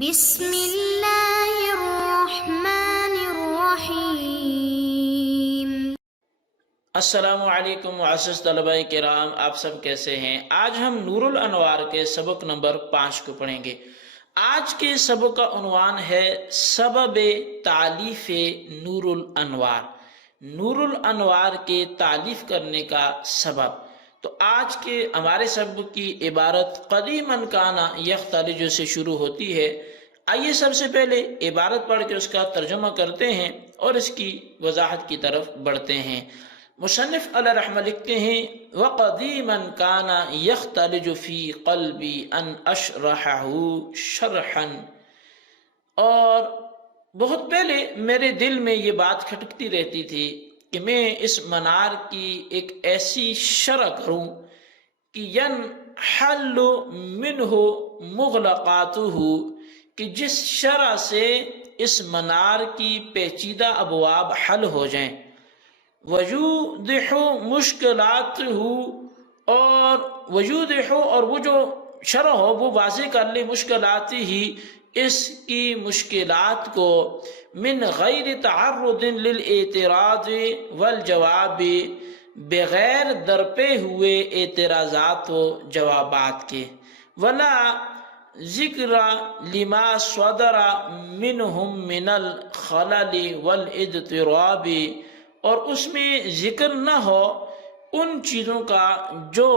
بسم اللہ الرحمن الرحیم۔ السلام علیکم معزز طلباء کرام، آپ سب کیسے ہیں؟ آج ہم نور الانوار کے سبق نمبر 5 کو پڑھیں گے۔ آج کے سبق کا عنوان ہے سبب تالیف نور الانوار، نور الانوار کے تالیف کرنے کا سبب۔ تو آج کے ہمارے سبق کی عبارت قدیماً کانا یختلج سے شروع ہوتی ہے۔ آئیے سب سے پہلے عبارت پڑھ کے اس کا ترجمہ کرتے ہیں اور اس کی وضاحت کی طرف بڑھتے ہیں۔ مصنف علیہ رحمہ لکھتے ہیں وَقَدِيمًا كَانَ يَخْتَلِجُ فِي قَلْبِي أَنْ أَشْرَحَهُ شَرْحًا، اور بہت پہلے میرے دل میں یہ بات کھٹکتی رہتی تھی کہ میں اس منار کی ایک ایسی شرح کروں کہ يَنْحَلُّ مِنْهُ مُغْلَقَاتُهُ، کہ جس شرح سے اس منار کی پیچیدہ ابواب حل ہو جائیں، وَيُوضِحُ مُشْكِلَاتِهُ، اور وہ جو شرح ہو وہ واضح کر لے مشکلاتِهِ، اس کی مشکلات کو، من غیر تعرض للاعتراض والجواب، بغیر درپے ہوئے اعتراضات و جوابات کے، ولا ذکر لما صدر منہم من الخلل والاضطراب، اور اس میں ذکر نہ ہو ان چیزوں کا جو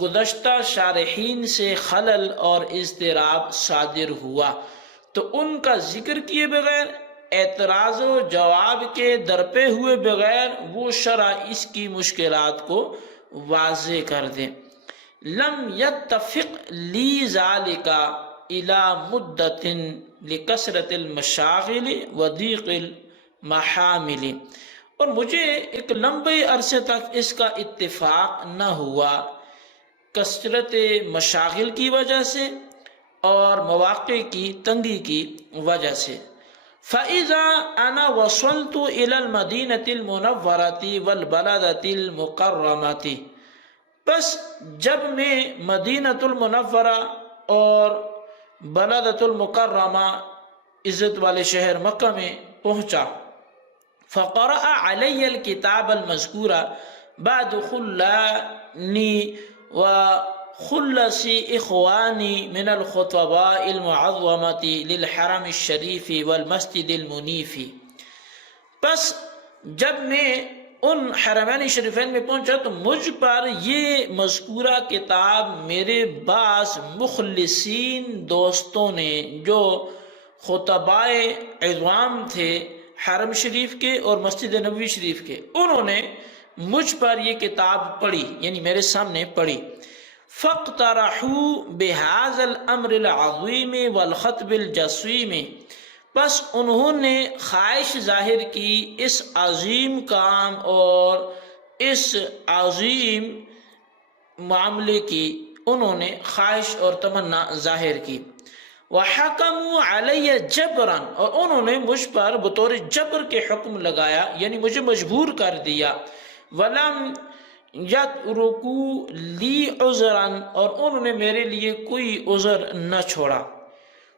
گزشتہ شارحین سے خلل اور اضطراب صادر ہوا، تو ان کا ذکر کیے بغیر، اعتراض و جواب کے درپے ہوئے بغیر وہ شرح اس کی مشکلات کو واضح کر دیں۔ لم يتفق لی ذالک الی مدت لکثرت المشاغل وضیق المحامل، اور مجھے ایک لمبے عرصے تک اس کا اتفاق نہ ہوا کثرت مشاغل کی وجہ سے اور مواقع کی تنگی کی وجہ سے۔ فَإِذَا أَنَا وَصَلْتُ إِلَى الْمَدِينَةِ الْمُنَوَّرَةِ وَالْبَلَدَةِ الْمُكَرَّمَةِ، بس جب میں مدینۃ المنورہ اور بلدۃ المکرمہ، عزت والے شہر مکہ میں پہنچا، فقرأ علی الکتاب المذکور بعد خلانی وخلص اخوانی من الخطباء المعظمۃ للحرم الشریف والمسجد المنیف۔ بس جب میں ان حرمین شریفین میں پہنچا تو مجھ پر یہ مذکورہ کتاب میرے بعض مخلصین دوستوں نے، جو خطباء عظام تھے حرم شریف کے اور مسجد نبوی شریف کے، انہوں نے مجھ پر یہ کتاب پڑھی، یعنی میرے سامنے پڑھی۔ فاقترحوا بهذا الامر العظیم والخطب الجسیم، بس انہوں نے خواہش ظاہر کی اس عظیم کام اور اس عظیم معاملے کی، انہوں نے خواہش اور تمنا ظاہر کی۔ وحکموا علی جبرا، اور انہوں نے مجھ پر بطور جبر کے حکم لگایا، یعنی مجھے مجبور کر دیا۔ ولم یترکوا لی عذرا، اور انہوں نے میرے لیے کوئی عذر نہ چھوڑا۔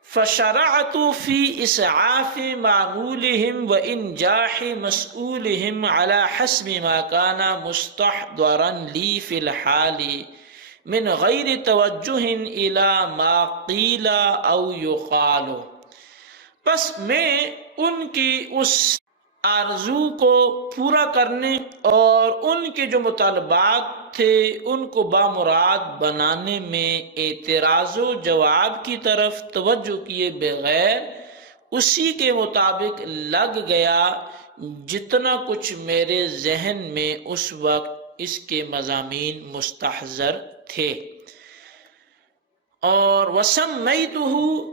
فشرعت فی اسعاف معمولہم وانجاح مسئولہم علی حسب ما کان مستحضرا لی فی الحال من غیر توجہ الی ما قیل او یقال، بس میں ان کی اس آرزو کو پورا کرنے اور ان کے جو مطالبات تھے ان کو بامراد بنانے میں اعتراض و جواب کی طرف توجہ کیے بغیر اسی کے مطابق لگ گیا جتنا کچھ میرے ذہن میں اس وقت اس کے مضامین مستحضر تھے۔ اور وسمیتہ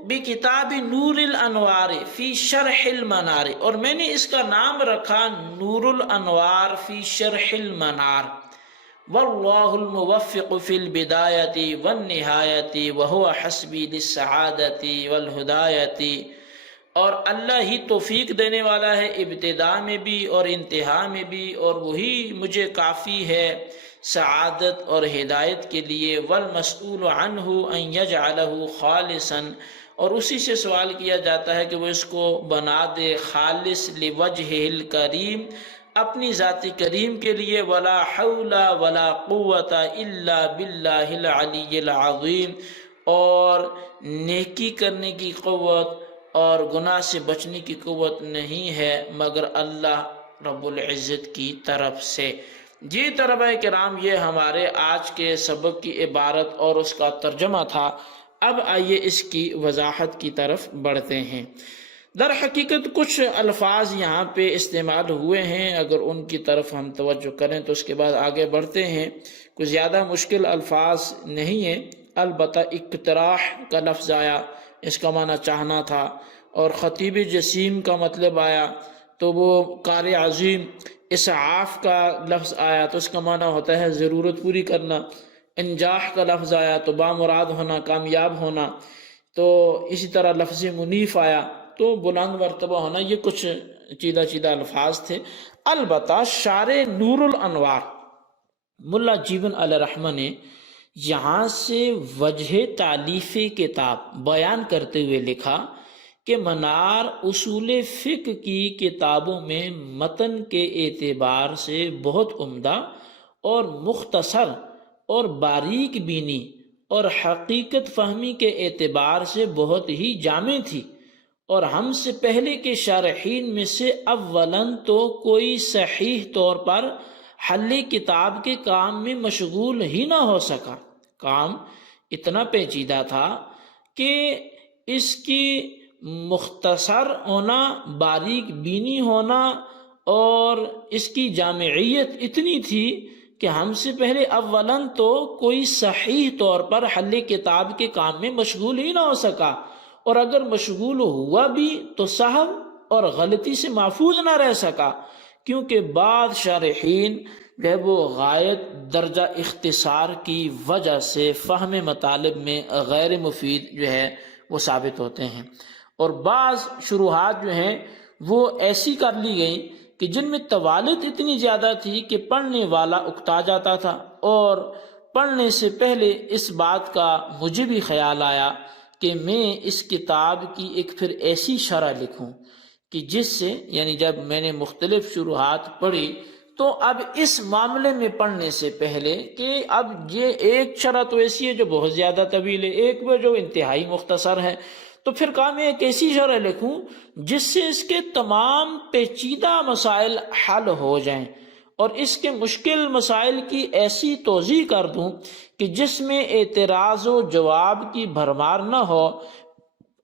بکتاب نور الانوار فی شرح المنار، اور میں نے اس کا نام رکھا نور الانوار فی شرح المنار۔ واللہ الموفق فی البدایۃ والنہایۃ وہو حسبی للسعادۃ والہدایۃ، اور اللہ ہی توفیق دینے والا ہے ابتدا میں بھی اور انتہا میں بھی، اور وہی مجھے کافی ہے سعادت اور ہدایت کے لیے۔ والمسئول عنہ ان یجعلہ خالصا، اور اسی سے سوال کیا جاتا ہے کہ وہ اس کو بنا دے خالص لوجہ الکریم، اپنی ذات کریم کے لیے، ولا حول ولا قوت الا باللہ العلی العظیم، اور نیکی کرنے کی قوت اور گناہ سے بچنے کی قوت نہیں ہے مگر اللہ رب العزت کی طرف سے۔ جی طلبہ کرام، یہ ہمارے آج کے سبق کی عبارت اور اس کا ترجمہ تھا۔ اب آئیے اس کی وضاحت کی طرف بڑھتے ہیں۔ در حقیقت کچھ الفاظ یہاں پہ استعمال ہوئے ہیں، اگر ان کی طرف ہم توجہ کریں تو اس کے بعد آگے بڑھتے ہیں۔ کوئی زیادہ مشکل الفاظ نہیں ہیں، البتہ اقتراح کا لفظ آیا، اس کا معنی چاہنا تھا، اور خطیب جسیم کا مطلب آیا تو وہ قاری عظیم۔ اسعاف کا لفظ آیا تو اس کا معنی ہوتا ہے ضرورت پوری کرنا۔ انجاح کا لفظ آیا تو بامراد ہونا، کامیاب ہونا۔ تو اسی طرح لفظ منیف آیا تو بلند مرتبہ ہونا۔ یہ کچھ چیدہ الفاظ تھے۔ البتہ شارح نور الانوار ملا جیون علیہ رحمہ نے یہاں سے وجہ تالیف کتاب بیان کرتے ہوئے لکھا کہ منار اصول فقہ کی کتابوں میں متن کے اعتبار سے بہت عمدہ اور مختصر اور باریک بینی اور حقیقت فہمی کے اعتبار سے بہت ہی جامع تھی، اور ہم سے پہلے کے شارحین میں سے اولاً تو کوئی صحیح طور پر حل کتاب کے کام میں مشغول ہی نہ ہو سکا۔ کام اتنا پیچیدہ تھا کہ اس کی مختصر ہونا، باریک بینی ہونا اور اس کی جامعیت اتنی تھی کہ ہم سے پہلے اولاً تو کوئی صحیح طور پر حل کتاب کے کام میں مشغول ہی نہ ہو سکا، اور اگر مشغول ہوا بھی تو سہو اور غلطی سے محفوظ نہ رہ سکا، کیونکہ بعض شارحین جو ہے وہ غایت درجہ اختصار کی وجہ سے فہم مطالب میں غیر مفید جو ہے وہ ثابت ہوتے ہیں، اور بعض شروحات جو ہیں وہ ایسی کر لی گئیں کہ جن میں طوالت اتنی زیادہ تھی کہ پڑھنے والا اکتا جاتا تھا، اور پڑھنے سے پہلے اس بات کا مجھے بھی خیال آیا کہ میں اس کتاب کی ایک پھر ایسی شرح لکھوں کہ جس سے، یعنی جب میں نے مختلف شروحات پڑھی تو اب اس معاملے میں پڑھنے سے پہلے کہ اب یہ ایک شرح تو ایسی ہے جو بہت زیادہ طویل ہے، ایک وہ جو انتہائی مختصر ہے، تو پھر کہا میں ایک ایسی شرح لکھوں جس سے اس کے تمام پیچیدہ مسائل حل ہو جائیں، اور اس کے مشکل مسائل کی ایسی توضیح کر دوں کہ جس میں اعتراض و جواب کی بھرمار نہ ہو،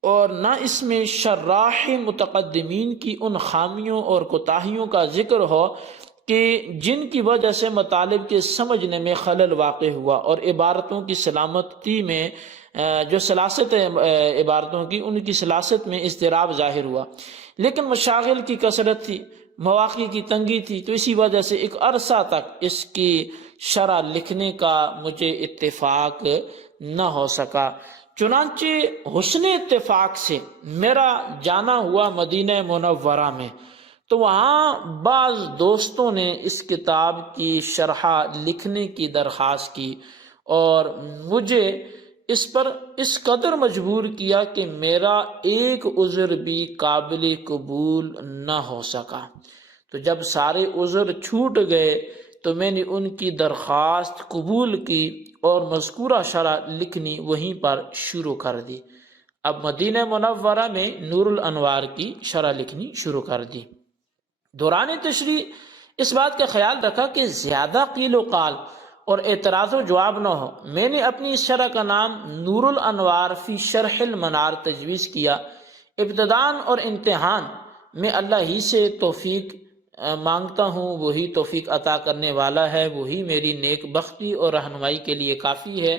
اور نہ اس میں شراح متقدمین کی ان خامیوں اور کوتاہیوں کا ذکر ہو کہ جن کی وجہ سے مطالب کے سمجھنے میں خلل واقع ہوا، اور عبارتوں کی سلامتی میں جو سلاست ہے عبارتوں کی، ان کی سلاست میں اضطراب ظاہر ہوا۔ لیکن مشاغل کی کثرت تھی، مواقع کی تنگی تھی، تو اسی وجہ سے ایک عرصہ تک اس کی شرح لکھنے کا مجھے اتفاق نہ ہو سکا۔ چنانچہ حسن اتفاق سے میرا جانا ہوا مدینہ منورہ میں، تو وہاں بعض دوستوں نے اس کتاب کی شرح لکھنے کی درخواست کی، اور مجھے اس پر اس قدر مجبور کیا کہ میرا ایک عذر بھی قابل قبول نہ ہو سکا۔ تو جب سارے عذر چھوٹ گئے تو میں نے ان کی درخواست قبول کی اور مذکورہ شرح لکھنی وہیں پر شروع کر دی۔ اب مدینہ منورہ میں نور الانوار کی شرح لکھنی شروع کر دی۔ دوران تشریح اس بات کا خیال رکھا کہ زیادہ قیل و قال اور اعتراض و جواب نہ ہو۔ میں نے اپنی اس شرح کا نام نور الانوار فی شرح المنار تجویز کیا۔ ابتدان اور امتحان میں اللہ ہی سے توفیق مانگتا ہوں، وہی توفیق عطا کرنے والا ہے، وہی میری نیک بختی اور رہنمائی کے لیے کافی ہے،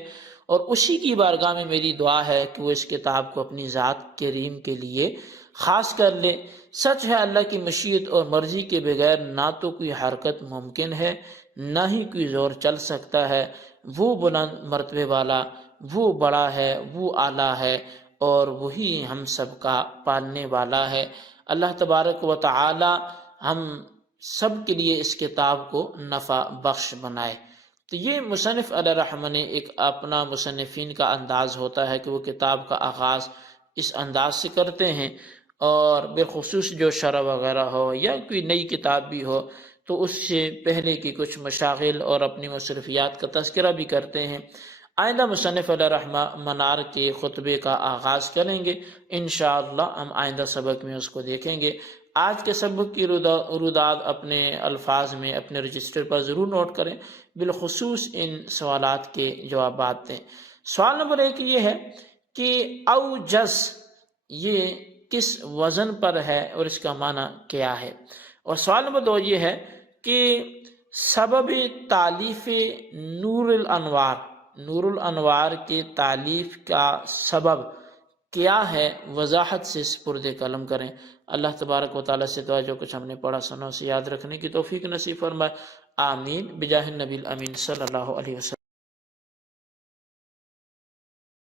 اور اسی کی بارگاہ میں میری دعا ہے کہ وہ اس کتاب کو اپنی ذات کریم کے لیے خاص کر لے۔ سچ ہے اللہ کی مشیت اور مرضی کے بغیر نہ تو کوئی حرکت ممکن ہے، نہ ہی کوئی زور چل سکتا ہے۔ وہ بلند مرتبے والا، وہ بڑا ہے، وہ اعلیٰ ہے، اور وہی ہم سب کا پالنے والا ہے۔ اللہ تبارک و تعالی ہم سب کے لیے اس کتاب کو نفع بخش بنائے۔ تو یہ مصنف علیہ رحمہ نے ایک اپنا مصنفین کا انداز ہوتا ہے کہ وہ کتاب کا آغاز اس انداز سے کرتے ہیں، اور بالخصوص جو شرح وغیرہ ہو یا کوئی نئی کتاب بھی ہو تو اس سے پہلے کی کچھ مشاغل اور اپنی مصروفیات کا تذکرہ بھی کرتے ہیں۔ آئندہ مصنف علیہ رحمہ منار کے خطبے کا آغاز کریں گے، انشاءاللہ ہم آئندہ سبق میں اس کو دیکھیں گے۔ آج کے سبق کی روداد اپنے الفاظ میں اپنے رجسٹر پر ضرور نوٹ کریں، بالخصوص ان سوالات کے جوابات دیں۔ سوال نمبر 1 یہ ہے کہ اوجز یہ کس وزن پر ہے اور اس کا معنی کیا ہے؟ اور سوال نمبر 2 یہ ہے کہ سبب تالیف نور الانوار کے تالیف کا سبب کیا ہے؟ وضاحت سے سپرد قلم کریں۔ اللہ تبارک و تعالیٰ سے دعا جو کچھ ہم نے پڑھا سنا اسے یاد رکھنے کی توفیق نصیب فرمائے، آمین بجاہ النبی الامین صلی اللہ علیہ وسلم۔